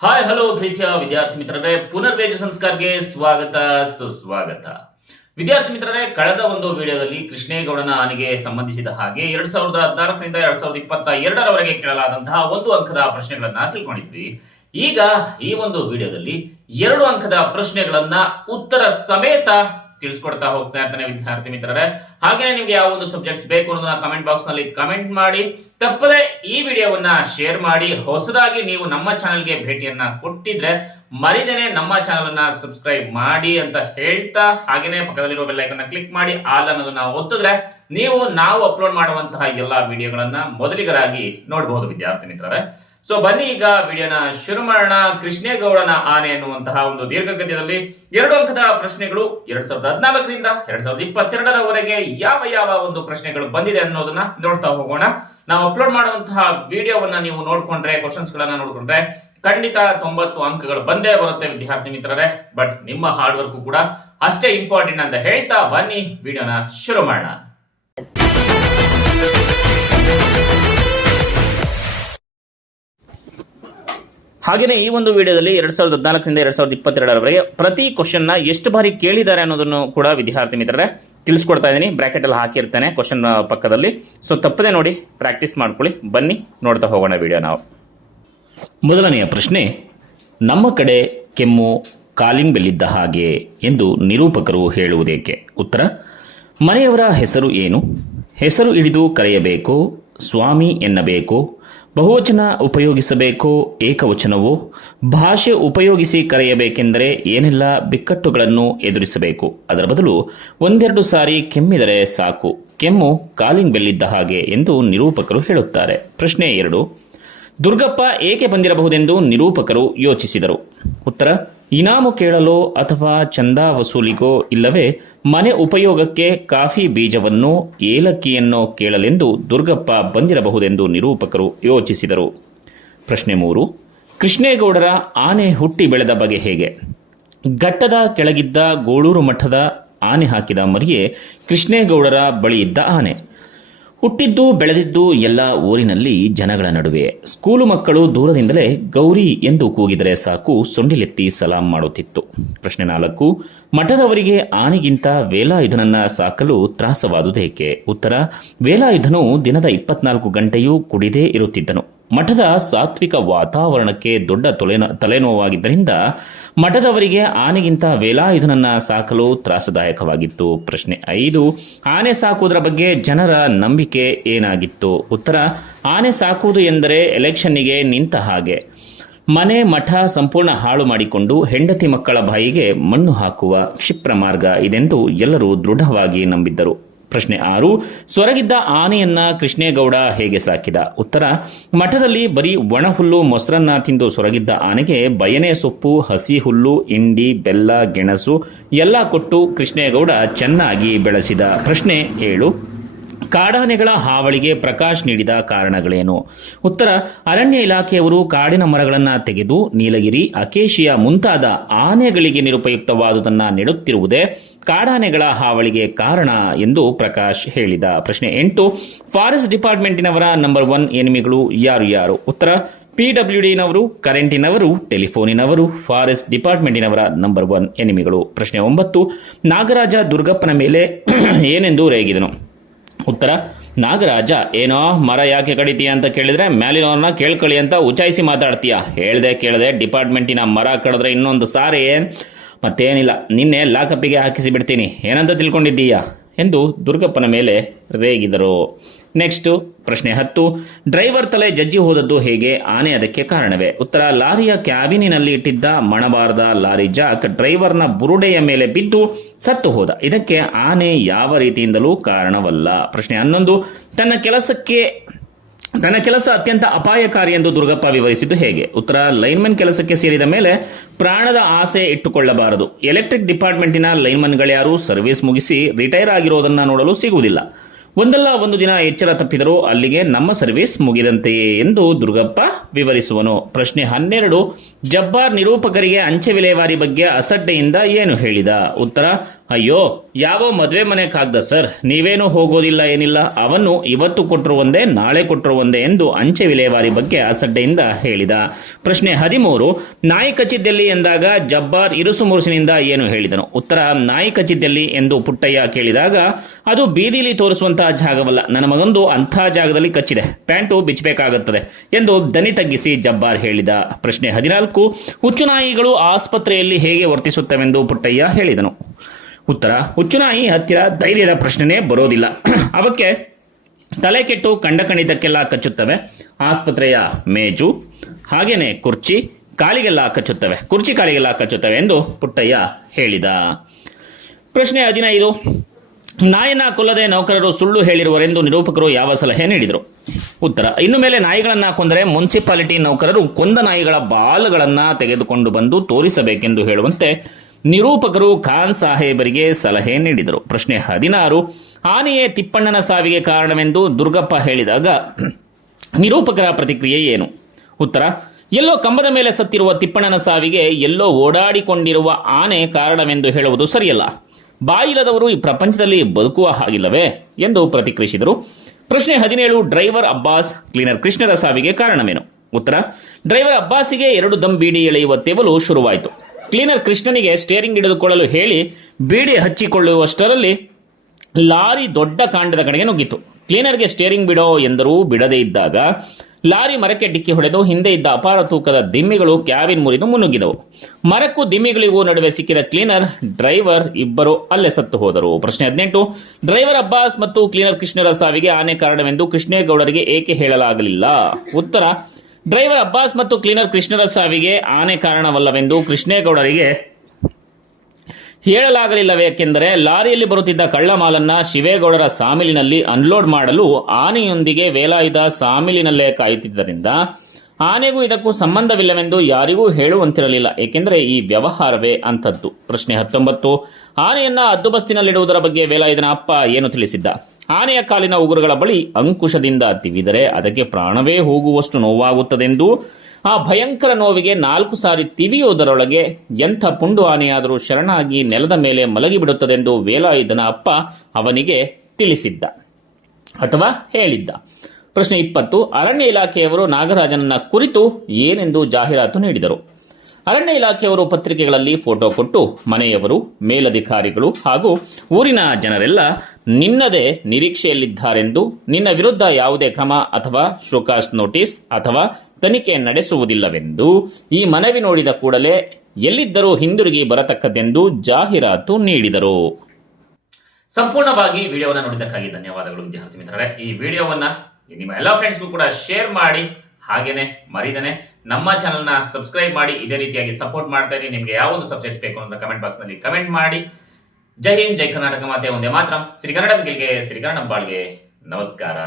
Hi hello ಪ್ರೀತಿಯ ವಿದ್ಯಾರ್ಥಿ ಮಿತ್ರರೇ, ಪುನರ್ವೇಜ ಸಂಸ್ಕಾರಕ್ಕೆ ಸ್ವಾಗತ ಸುಸ್ವಾಗತ. ವಿದ್ಯಾರ್ಥಿ ಮಿತ್ರರೇ, ಕಳೆದ ಒಂದು ವಿಡಿಯೋದಲ್ಲಿ ಕೃಷ್ಣೇಗೌಡನ ಆನೆಗೆ ಸಂಬಂಧಿಸಿದ ಹಾಗೆ 2014ರಿಂದ 2022ರವರೆಗೆ ಕೇಳಲಾದಂತಹ 1 ಅಂಕದ ಪ್ರಶ್ನೆಗಳನ್ನ ತಿಳ್ಕೊಂಡಿದ್ವಿ. ಈಗ ಈ ಒಂದು ವಿಡಿಯೋದಲ್ಲಿ 2 ಅಂಕದ ಪ್ರಶ್ನೆಗಳನ್ನ ಉತ್ತರ ಸಮೇತ ತಿಳಿಸ್ಕೊಡ್ತಾ ಹೋಗ್ತಾ ಇರ್ತಾನೆ ವಿದ್ಯಾರ್ಥಿ ಮಿತ್ರರೇ. ಹಾಗೇನೆ ನಿಮ್ಗೆ ಯಾವ ಒಂದು ಸಬ್ಜೆಕ್ಟ್ಸ್ ಬೇಕು ಅನ್ನೋದನ್ನ ಕಮೆಂಟ್ ಬಾಕ್ಸ್ ನಲ್ಲಿ ಕಮೆಂಟ್ ಮಾಡಿ, ತಪ್ಪದೆ ಈ ವಿಡಿಯೋವನ್ನ ಶೇರ್ ಮಾಡಿ. ಹೊಸದಾಗಿ ನೀವು ನಮ್ಮ ಚಾನೆಲ್ಗೆ ಭೇಟಿಯನ್ನ ಕೊಟ್ಟಿದ್ರೆ ಮರಿದೇನೆ ನಮ್ಮ ಚಾನೆಲ್ ಅನ್ನ ಸಬ್ಸ್ಕ್ರೈಬ್ ಮಾಡಿ ಅಂತ ಹೇಳ್ತಾ, ಹಾಗೇನೆ ಪಕ್ಕದಲ್ಲಿರುವ ಬೆಲ್ ಐಕಾನ್ ಕ್ಲಿಕ್ ಮಾಡಿ ಆಲ್ ಅನ್ನೋದನ್ನ ಒತ್ತಿದ್ರೆ ನಾವು ಅಪ್ಲೋಡ್ ಮಾಡುವಂತಹ ಎಲ್ಲಾ ವಿಡಿಯೋಗಳನ್ನ ಮೊದಲಿಗರಾಗಿ ನೋಡಬಹುದು ವಿದ್ಯಾರ್ಥಿ ಮಿತ್ರರೇ. ಸೊ ಬನ್ನಿ ಈಗ ವಿಡಿಯೋನ ಶುರು ಮಾಡೋಣ. ಕೃಷ್ಣೇಗೌಡನ ಆನೆ ಎನ್ನುವಂತಹ ಒಂದು ದೀರ್ಘಗದ್ಯದಲ್ಲಿ 2 ಅಂಕದ ಪ್ರಶ್ನೆಗಳು 2014ರಿಂದ 2022ರವರೆಗೆ ಯಾವ ಒಂದು ಪ್ರಶ್ನೆಗಳು ಬಂದಿದೆ ಅನ್ನೋದನ್ನ ನೋಡ್ತಾ ಹೋಗೋಣ. ನಾವು ಅಪ್ಲೋಡ್ ಮಾಡುವಂತಹ ವಿಡಿಯೋವನ್ನ ನೀವು ನೋಡ್ಕೊಂಡ್ರೆ, ಕ್ವಶನ್ಸ್ ಗಳನ್ನ ನೋಡ್ಕೊಂಡ್ರೆ ಖಂಡಿತ 90 ಅಂಕಗಳು ಬಂದೇ ಬರುತ್ತೆ ವಿದ್ಯಾರ್ಥಿ ಮಿತ್ರರೇ. ಬಟ್ ನಿಮ್ಮ ಹಾರ್ಡ್ ವರ್ಕ್ ಕೂಡ ಅಷ್ಟೇ ಇಂಪಾರ್ಟೆಂಟ್ ಅಂತ ಹೇಳ್ತಾ ಬನ್ನಿ ವಿಡಿಯೋನ ಶುರು ಮಾಡೋಣ. ಹಾಗೇನೆ ಈ ಒಂದು ವಿಡಿಯೋದಲ್ಲಿ 2014ರಿಂದ 2022ರವರೆಗೆ ಪ್ರತಿ ಕ್ವಶನ್ ನ ಎಷ್ಟು ಬಾರಿ ಕೇಳಿದ್ದಾರೆ ಅನ್ನೋದನ್ನು ಕೂಡ ವಿದ್ಯಾರ್ಥಿ ಮಿತ್ರರೇ ತಿಳಿಸ್ಕೊಡ್ತಾ ಇದ್ದೀನಿ. ಬ್ರಾಕೆಟ್ ಅಲ್ಲಿ ಹಾಕಿರ್ತೇನೆ ಕ್ವಶನ್ ಪಕ್ಕದಲ್ಲಿ. ಸೊ ತಪ್ಪದೆ ನೋಡಿ, ಪ್ರಾಕ್ಟೀಸ್ ಮಾಡ್ಕೊಳ್ಳಿ. ಬನ್ನಿ ನೋಡ್ತಾ ಹೋಗೋಣ ವಿಡಿಯೋ. ನಾವು ಮೊದಲನೆಯ ಪ್ರಶ್ನೆ, ನಮ್ಮ ಕಡೆ ಕೆಮ್ಮು ಕಾಲಿಂಗ್ ಬೆಲ್ಲಿದ್ದ ಹಾಗೆ ಎಂದು ನಿರೂಪಕರು ಹೇಳುವುದೇಕೆ? ಉತ್ತರ, ಮನೆಯವರ ಹೆಸರು ಏನು? ಹೆಸರು ಹಿಡಿದು ಕರೆಯಬೇಕೋ, ಸ್ವಾಮಿ ಎನ್ನಬೇಕೋ, ಬಹುವಚನ ಉಪಯೋಗಿಸಬೇಕೋ, ಏಕವಚನವೋ? ಭಾಷೆ ಉಪಯೋಗಿಸಿ ಕರೆಯಬೇಕೆಂದರೆ ಏನೆಲ್ಲ ಬಿಕ್ಕಟ್ಟುಗಳನ್ನು ಎದುರಿಸಬೇಕು? ಅದರ ಬದಲು 1-2 ಸಾರಿ ಕೆಮ್ಮಿದರೆ ಸಾಕು, ಕೆಮ್ಮು ಕಾಲಿಂಗ್ ಬೆಲ್ಲಿದ್ದ ಹಾಗೆ ಎಂದು ನಿರೂಪಕರು ಹೇಳುತ್ತಾರೆ. ಪ್ರಶ್ನೆ 2, ದುರ್ಗಪ್ಪ ಏಕೆ ಬಂದಿರಬಹುದೆಂದು ನಿರೂಪಕರು ಯೋಚಿಸಿದರು? ಉತ್ತರ, ಇನಾಮು ಕೇಳಲು ಅಥವಾ ಚಂದಾ ವಸೂಲಿಗೋ, ಇಲ್ಲವೇ ಮನೆ ಉಪಯೋಗಕ್ಕೆ ಕಾಫಿ ಬೀಜವನ್ನು ಏಲಕ್ಕಿಯನ್ನು ಕೇಳಲೆಂದು ದುರ್ಗಪ್ಪ ಬಂದಿರಬಹುದೆಂದು ನಿರೂಪಕರು ಯೋಚಿಸಿದರು. ಪ್ರಶ್ನೆ 3, ಕೃಷ್ಣೇಗೌಡರ ಆನೆ ಹುಟ್ಟಿ ಬೆಳೆದ ಬಗೆ ಹೇಗೆ? ಘಟ್ಟದ ಕೆಳಗಿದ್ದ ಗೋಳೂರು ಮಠದ ಆನೆ ಹಾಕಿದ ಮರಿಯೇ ಕೃಷ್ಣೇಗೌಡರ ಬಳಿ ಇದ್ದ ಆನೆ. ಹುಟ್ಟಿದ್ದು ಬೆಳೆದಿದ್ದು ಎಲ್ಲ ಊರಿನಲ್ಲಿ ಜನಗಳ ನಡುವೆ. ಸ್ಕೂಲು ಮಕ್ಕಳು ದೂರದಿಂದಲೇ ಗೌರಿ ಎಂದು ಕೂಗಿದರೆ ಸಾಕು, ಸೊಂಡಿಲೆತ್ತಿ ಸಲಾಂ ಮಾಡುತ್ತಿತ್ತು. ಪ್ರಶ್ನೆ 4, ಮಠದವರಿಗೆ ಆನೆಗಿಂತ ವೇಲಾಯುಧನನ್ನ ಸಾಕಲು ತ್ರಾಸವಾದುದೇಕೆ? ಉತ್ತರ, ವೇಲಾಯುಧನು ದಿನದ 24 ಗಂಟೆಯೂ ಕುಡಿದೇ ಇರುತ್ತಿದ್ದನು. ಮಠದ ಸಾತ್ವಿಕ ವಾತಾವರಣಕ್ಕೆ ದೊಡ್ಡ ತಲೆನೋವಾಗಿದ್ದರಿಂದ ಮಠದವರಿಗೆ ಆನೆಗಿಂತ ವೇಲಾಯುಧನನ್ನ ಸಾಕಲು ತ್ರಾಸದಾಯಕವಾಗಿತ್ತು. ಪ್ರಶ್ನೆ 5, ಆನೆ ಸಾಕುವುದರ ಬಗ್ಗೆ ಜನರ ನಂಬಿಕೆ ಏನಾಗಿತ್ತು? ಉತ್ತರ, ಆನೆ ಸಾಕುವುದು ಎಂದರೆ ಎಲೆಕ್ಷನ್ನಿಗೆ ನಿಂತ ಹಾಗೆ. ಮನೆ ಮಠ ಸಂಪೂರ್ಣ ಹಾಳು ಮಾಡಿಕೊಂಡು ಹೆಂಡತಿ ಮಕ್ಕಳ ಬಾಯಿಗೆ ಮಣ್ಣು ಹಾಕುವ ಕ್ಷಿಪ್ರ ಮಾರ್ಗ ಇದೆಂದು ಎಲ್ಲರೂ ದೃಢವಾಗಿ ನಂಬಿದ್ದರು. ಪ್ರಶ್ನೆ 6, ಸೊರಗಿದ್ದ ಆನೆಯನ್ನ ಕೃಷ್ಣೇಗೌಡ ಹೇಗೆ ಸಾಕಿದ? ಉತ್ತರ, ಮಠದಲ್ಲಿ ಬರೀ ಒಣ ಹುಲ್ಲು ಮೊಸರನ್ನ ತಿಂದು ಸೊರಗಿದ್ದ ಆನೆಗೆ ಬಯನೆ ಸೊಪ್ಪು, ಹಸಿ ಹುಲ್ಲು, ಇಂಡಿ, ಬೆಲ್ಲ, ಗೆಣಸು ಎಲ್ಲ ಕೊಟ್ಟು ಕೃಷ್ಣೇಗೌಡ ಚೆನ್ನಾಗಿ ಬೆಳೆಸಿದ. ಪ್ರಶ್ನೆ 7, ಕಾಡಾನೆಗಳ ಹಾವಳಿಗೆ ಪ್ರಕಾಶ್ ನೀಡಿದ ಕಾರಣಗಳೇನು? ಉತ್ತರ, ಅರಣ್ಯ ಇಲಾಖೆಯವರು ಕಾಡಿನ ಮರಗಳನ್ನು ತೆಗೆದು ನೀಲಗಿರಿ, ಅಕೇಶಿಯಾ ಮುಂತಾದ ಆನೆಗಳಿಗೆ ನಿರುಪಯುಕ್ತವಾದುದನ್ನು ನೆಡುತ್ತಿರುವುದೇ ಕಾಡಾನೆಗಳ ಹಾವಳಿಗೆ ಕಾರಣ ಎಂದು ಪ್ರಕಾಶ್ ಹೇಳಿದ. ಪ್ರಶ್ನೆ 8, ಫಾರೆಸ್ಟ್ ಡಿಪಾರ್ಟ್ಮೆಂಟಿನವರ ನಂಬರ್ 1 ಎನಿಮಿಗಳು ಯಾರು? ಉತ್ತರ, PWDನವರು, ಕರೆಂಟಿನವರು, ಟೆಲಿಫೋನಿನವರು ಫಾರೆಸ್ಟ್ ಡಿಪಾರ್ಟ್ಮೆಂಟಿನವರ ನಂಬರ್ 1 ಎನಿಮಿಗಳು. ಪ್ರಶ್ನೆ 9, ನಾಗರಾಜ ದುರ್ಗಪ್ಪನ ಮೇಲೆ ಏನೆಂದು ರೇಗಿದನು? ಉತ್ತರ, ನಾಗರಾಜ, ಏನೋ ಮರ ಯಾಕೆ ಕಡಿತೀಯ ಅಂತ ಕೇಳಿದ್ರೆ ಮ್ಯಾಲಿನವ್ರನ್ನ ಕೇಳ್ಕೊಳ್ಳಿ ಅಂತ ಉಚಾಯಿಸಿ ಮಾತಾಡ್ತೀಯ. ಕೇಳದೆ ಡಿಪಾರ್ಟ್ಮೆಂಟಿನ ಮರ ಕಡಿದ್ರೆ ಇನ್ನೊಂದು ಸಾರಿ ಮತ್ತೇನಿಲ್ಲ, ನಿನ್ನೆ ಲಾಕಪ್ಪಿಗೆ ಹಾಕಿಸಿ ಬಿಡ್ತೀನಿ, ಏನಂತ ತಿಳ್ಕೊಂಡಿದ್ದೀಯ ಎಂದು ದುರ್ಗಪ್ಪನ ಮೇಲೆ ರೇಗಿದರು. ನೆಕ್ಸ್ಟ್ ಪ್ರಶ್ನೆ 10, ಡ್ರೈವರ್ ತಲೆ ಜಜ್ಜಿ ಹೋದದ್ದು ಹೇಗೆ? ಆನೆ ಅದಕ್ಕೆ ಕಾರಣವೇ? ಉತ್ತರ, ಲಾರಿಯ ಕ್ಯಾಬಿನಿನಲ್ಲಿ ಇಟ್ಟಿದ್ದ ಮಣಬಾರದ ಲಾರಿ ಜಾಕ್ ಡ್ರೈವರ್ನ ಬುರುಡೆಯ ಮೇಲೆ ಬಿದ್ದು ಸತ್ತು ಹೋದ. ಇದಕ್ಕೆ ಆನೆ ಯಾವ ರೀತಿಯಿಂದಲೂ ಕಾರಣವಲ್ಲ. ಪ್ರಶ್ನೆ 11, ತನ್ನ ಕೆಲಸ ಅತ್ಯಂತ ಅಪಾಯಕಾರಿ ಎಂದು ದುರ್ಗಪ್ಪ ವಿವರಿಸಿದ್ದು ಹೇಗೆ? ಉತ್ತರ, ಲೈನ್ಮನ್ ಕೆಲಸಕ್ಕೆ ಸೇರಿದ ಮೇಲೆ ಪ್ರಾಣದ ಆಸೆ ಇಟ್ಟುಕೊಳ್ಳಬಾರದು. ಎಲೆಕ್ಟ್ರಿಕ್ ಡಿಪಾರ್ಟ್ಮೆಂಟಿನ ಲೈನ್ಮನ್ಗಳ್ಯಾರು ಸರ್ವಿಸ್ ಮುಗಿಸಿ ರಿಟೈರ್ ಆಗಿರೋದನ್ನ ನೋಡಲು ಸಿಗುವುದಿಲ್ಲ. ಒಂದಲ್ಲ ಒಂದು ದಿನ ಎಚ್ಚರ ತಪ್ಪಿದರೂ ಅಲ್ಲಿಗೆ ನಮ್ಮ ಸರ್ವಿಸ್ ಮುಗಿದಂತೆಯೇ ಎಂದು ದುರ್ಗಪ್ಪ ವಿವರಿಸುವನು. ಪ್ರಶ್ನೆ 12, ಜಬ್ಬಾರ್ ನಿರೂಪಕರಿಗೆ ಅಂಚೆ ವಿಲೇವಾರಿ ಬಗ್ಗೆ ಅಸಡ್ಡೆಯಿಂದ ಏನು ಹೇಳಿದ? ಉತ್ತರ, ಅಯ್ಯೋ, ಯಾವ ಮದುವೆ ಮನೆ ಕಾಗ್ದ ಸರ್, ನೀವೇನು ಹೋಗೋದಿಲ್ಲ ಏನಿಲ್ಲ, ಅವನ್ನು ಇವತ್ತು ಕೊಟ್ಟರು ಒಂದೇ, ನಾಳೆ ಕೊಟ್ಟರು ಒಂದೇ ಎಂದು ಅಂಚೆ ವಿಲೇವಾರಿ ಬಗ್ಗೆ ಅಸಡ್ಡೆಯಿಂದ ಹೇಳಿದ. ಪ್ರಶ್ನೆ 13, ನಾಯಿ ಕಚ್ಚಿದ್ದೆಲ್ಲಿ ಎಂದಾಗ ಜಬ್ಬಾರ್ ಇರುಸು ಮುರುಸಿನಿಂದ ಏನು ಹೇಳಿದನು? ಉತ್ತರ, ನಾಯಿ ಕಚ್ಚಿದ್ದೆಲ್ಲಿ ಎಂದು ಪುಟ್ಟಯ್ಯ ಕೇಳಿದಾಗ, ಅದು ಬೀದಿಲಿ ತೋರಿಸುವಂತಹ ಜಾಗವಲ್ಲ, ನನ್ನ ಮಗಂದು ಅಂಥ ಜಾಗದಲ್ಲಿ ಕಚ್ಚಿದೆ, ಪ್ಯಾಂಟು ಬಿಚ್ಚಬೇಕಾಗುತ್ತದೆ ಎಂದು ದನಿ ತಗ್ಗಿಸಿ ಜಬ್ಬಾರ್ ಹೇಳಿದ. ಪ್ರಶ್ನೆ 14, ಹುಚ್ಚುನಾಯಿಗಳು ಆಸ್ಪತ್ರೆಯಲ್ಲಿ ಹೇಗೆ ವರ್ತಿಸುತ್ತವೆಂದು ಪುಟ್ಟಯ್ಯ ಹೇಳಿದನು? ಉತ್ತರ, ಹುಚ್ಚುನಾಯಿ ಹತ್ತಿರ ಧೈರ್ಯದ ಪ್ರಶ್ನೆನೇ ಬರೋದಿಲ್ಲ, ಅವಕ್ಕೆ ತಲೆ ಕೆಟ್ಟು ಕಂಡ ಕಣಿದಕ್ಕೆಲ್ಲ ಕಚ್ಚುತ್ತವೆ. ಆಸ್ಪತ್ರೆಯ ಮೇಜು ಹಾಗೇನೆ ಕುರ್ಚಿ ಕಾಲಿಗೆಲ್ಲ ಕಚ್ಚುತ್ತವೆ ಎಂದು ಪುಟ್ಟಯ್ಯ ಹೇಳಿದ. ಪ್ರಶ್ನೆ 15, ನಾಯಿನ ಕೊಲ್ಲದೆ ನೌಕರರು ಸುಳ್ಳು ಹೇಳಿರುವರೆಂದು ನಿರೂಪಕರು ಯಾವ ಸಲಹೆ ನೀಡಿದರು? ಉತ್ತರ, ಇನ್ನು ಮೇಲೆ ನಾಯಿಗಳನ್ನು ಕೊಂದರೆ ಮುನ್ಸಿಪಾಲಿಟಿ ನೌಕರರು ಕೊಂದ ನಾಯಿಗಳ ಬಾಲಗಳನ್ನು ತೆಗೆದುಕೊಂಡು ಬಂದು ತೋರಿಸಬೇಕೆಂದು ಹೇಳುವಂತೆ ನಿರೂಪಕರು ಖಾನ್ ಸಾಹೇಬರಿಗೆ ಸಲಹೆ ನೀಡಿದರು. ಪ್ರಶ್ನೆ 16, ಆನೆಯೇ ತಿಪ್ಪಣ್ಣನ ಸಾವಿಗೆ ಕಾರಣವೆಂದು ದುರ್ಗಪ್ಪ ಹೇಳಿದಾಗ ನಿರೂಪಕರ ಪ್ರತಿಕ್ರಿಯೆ ಏನು? ಉತ್ತರ, ಎಲ್ಲೋ ಕಂಬದ ಮೇಲೆ ಸತ್ತಿರುವ ತಿಪ್ಪಣ್ಣನ ಸಾವಿಗೆ ಎಲ್ಲೋ ಓಡಾಡಿಕೊಂಡಿರುವ ಆನೆ ಕಾರಣವೆಂದು ಹೇಳುವುದು ಸರಿಯಲ್ಲ, ಬಾಯಿಲ್ಲದವರು ಈ ಪ್ರಪಂಚದಲ್ಲಿ ಬದುಕುವ ಹಾಗಿಲ್ಲವೇ ಎಂದು ಪ್ರತಿಕ್ರಿಯಿಸಿದರು. ಪ್ರಶ್ನೆ 17, ಡ್ರೈವರ್ ಅಬ್ಬಾಸ್ ಕ್ಲೀನರ್ ಕೃಷ್ಣರ ಸಾವಿಗೆ ಕಾರಣವೇನು? ಉತ್ತರ, ಡ್ರೈವರ್ ಅಬ್ಬಾಸಿಗೆ 2 ದಮ್ ಬೀಡಿ ಎಳೆಯುವ ತೆವಲು ಶುರುವಾಯಿತು. ಕ್ಲೀನರ್ ಕೃಷ್ಣನಿಗೆ ಸ್ಟೇರಿಂಗ್ ಹಿಡಿದುಕೊಳ್ಳಲು ಹೇಳಿ ಬೀಡಿ ಹಚ್ಚಿಕೊಳ್ಳುವಷ್ಟರಲ್ಲಿ ಲಾರಿ ದೊಡ್ಡ ಕಾಂಡದ ಕಡೆಗೆ ನುಗ್ಗಿತು. ಕ್ಲೀನರ್ಗೆ ಸ್ಟೇರಿಂಗ್ ಬಿಡೋ ಎಂದರೂ ಬಿಡದೇ ಇದ್ದಾಗ ಲಾರಿ ಮರಕ್ಕೆ ಡಿಕ್ಕಿ ಹೊಡೆದು ಹಿಂದೆ ಇದ್ದ ಅಪಾರ ತೂಕದ ದಿಮ್ಮಿಗಳು ಕ್ಯಾಬಿನ್ ಮುರಿದು ಮುನ್ನುಗ್ಗಿದವು. ಮರಕ್ಕೂ ದಿಮ್ಮಿಗಳಿಗೂ ನಡುವೆ ಸಿಕ್ಕಿದ ಕ್ಲೀನರ್, ಡ್ರೈವರ್ ಇಬ್ಬರು ಅಲ್ಲೇ ಸತ್ತು ಹೋದರು. ಪ್ರಶ್ನೆ 18, ಡ್ರೈವರ್ ಅಬ್ಬಾಸ್ ಮತ್ತು ಕ್ಲೀನರ್ ಕೃಷ್ಣರ ಸಾವಿಗೆ ಆನೆ ಕಾರಣವೆಂದು ಕೃಷ್ಣೇಗೌಡರಿಗೆ ಏಕೆ ಹೇಳಲಾಗಲಿಲ್ಲ? ಉತ್ತರ, ಡ್ರೈವರ್ ಅಬ್ಬಾಸ್ ಮತ್ತು ಕ್ಲೀನರ್ ಕೃಷ್ಣರ ಸಾವಿಗೆ ಆನೆ ಕಾರಣವಲ್ಲವೆಂದು ಕೃಷ್ಣೇಗೌಡರಿಗೆ ಹೇಳಲಾಗಲಿಲ್ಲವೇಕೆಂದರೆ ಲಾರಿಯಲ್ಲಿ ಬರುತ್ತಿದ್ದ ಕಳ್ಳ ಮಾಲನ್ನ ಶಿವೇಗೌಡರ ಸಾಮಿಲಿನಲ್ಲಿ ಅನ್ಲೋಡ್ ಮಾಡಲು ಆನೆಯೊಂದಿಗೆ ವೇಲಾಯುಧ ಸಾಮಿಲಿನಲ್ಲೇ ಕಾಯುತ್ತಿದ್ದರಿಂದ ಆನೆಗೂ ಇದಕ್ಕೂ ಸಂಬಂಧವಿಲ್ಲವೆಂದು ಯಾರಿಗೂ ಹೇಳುವಂತಿರಲಿಲ್ಲ, ಏಕೆಂದರೆ ಈ ವ್ಯವಹಾರವೇ ಅಂಥದ್ದು. ಪ್ರಶ್ನೆ 19, ಆನೆಯನ್ನ ಹದ್ದುಬಸ್ತಿನಲ್ಲಿಡುವುದರ ಬಗ್ಗೆ ವೇಲಾಯುಧನ ಅಪ್ಪ ಏನು ತಿಳಿಸಿದ್ದ? ಆನೆಯ ಕಾಲಿನ ಉಗುರುಗಳ ಬಳಿ ಅಂಕುಶದಿಂದ ತಿವಿದರೆ ಅದಕ್ಕೆ ಪ್ರಾಣವೇ ಹೋಗುವಷ್ಟು ನೋವಾಗುತ್ತದೆಂದು, ಆ ಭಯಂಕರ ನೋವಿಗೆ 4 ಸಾರಿ ತಿವಿಯುವುದರೊಳಗೆ ಎಂಥ ಪುಂಡು ಆನೆಯಾದರೂ ಶರಣಾಗಿ ನೆಲದ ಮೇಲೆ ಮಲಗಿಬಿಡುತ್ತದೆಂದು ವೇಲಾಯುಧನ ಅಪ್ಪ ಅವನಿಗೆ ತಿಳಿಸಿದ್ದ ಅಥವಾ ಹೇಳಿದ್ದ. ಪ್ರಶ್ನೆ 20, ಅರಣ್ಯ ಇಲಾಖೆಯವರು ನಾಗರಾಜನನ್ನ ಕುರಿತು ಏನೆಂದು ಜಾಹೀರಾತು ನೀಡಿದರು? ಅರಣ್ಯ ಇಲಾಖೆಯವರು ಪತ್ರಿಕೆಗಳಲ್ಲಿ ಫೋಟೋ ಕೊಟ್ಟು ಮನೆಯವರು, ಮೇಲಧಿಕಾರಿಗಳು ಹಾಗೂ ಊರಿನ ಜನರೆಲ್ಲ ನಿನ್ನದೇ ನಿರೀಕ್ಷೆಯಲ್ಲಿದ್ದಾರೆಂದು, ನಿನ್ನ ವಿರುದ್ಧ ಯಾವುದೇ ಕ್ರಮ ಅಥವಾ ಶೋಕಾಸ್ ನೋಟಿಸ್ ಅಥವಾ ತನಿಖೆ ನಡೆಸುವುದಿಲ್ಲವೆಂದು, ಈ ಮನವಿ ನೋಡಿದ ಕೂಡಲೇ ಎಲ್ಲಿದ್ದರೂ ಹಿಂದಿರುಗಿ ಬರತಕ್ಕದ್ದೆಂದು ಜಾಹೀರಾತು ನೀಡಿದರು. ಸಂಪೂರ್ಣವಾಗಿ ವಿಡಿಯೋವನ್ನು ನೋಡಿದ್ದಕ್ಕಾಗಿ ಧನ್ಯವಾದಗಳು ವಿದ್ಯಾರ್ಥಿ ಮಿತ್ರರೇ. ಈ ವಿಡಿಯೋವನ್ನ ನಿಮ್ಮ ಎಲ್ಲ ಫ್ರೆಂಡ್ಸ್ಗೂ ಕೂಡ ಶೇರ್ ಮಾಡಿ, ಹಾಗೇನೆ ಮರಿದೇನೆ ನಮ್ಮ ಚಾನಲ್ನ ಸಬ್ಸ್ಕ್ರೈಬ್ ಮಾಡಿ. ಇದೇ ರೀತಿಯಾಗಿ ಸಪೋರ್ಟ್ ಮಾಡ್ತಾ ಇರಿ. ನಿಮಗೆ ಯಾವ ಒಂದು ಸಬ್ಜೆಕ್ಟ್ಸ್ ಬೇಕು ಅಂತ ಕಮೆಂಟ್ ಬಾಕ್ಸ್ ನಲ್ಲಿ ಕಮೆಂಟ್ ಮಾಡಿ. ಜೈ ಹಿಂದ್, ಜೈ ಕರ್ನಾಟಕ ಮಾತೆ, ಒಂದೇ ಮಾತ್ರ. ಶ್ರೀ ಕನ್ನಡಂ ಗೆಲ್ಗೆ, ಶ್ರೀ ಕನ್ನಡಂ ಬಾಳ್ಗೆ. ನಮಸ್ಕಾರ.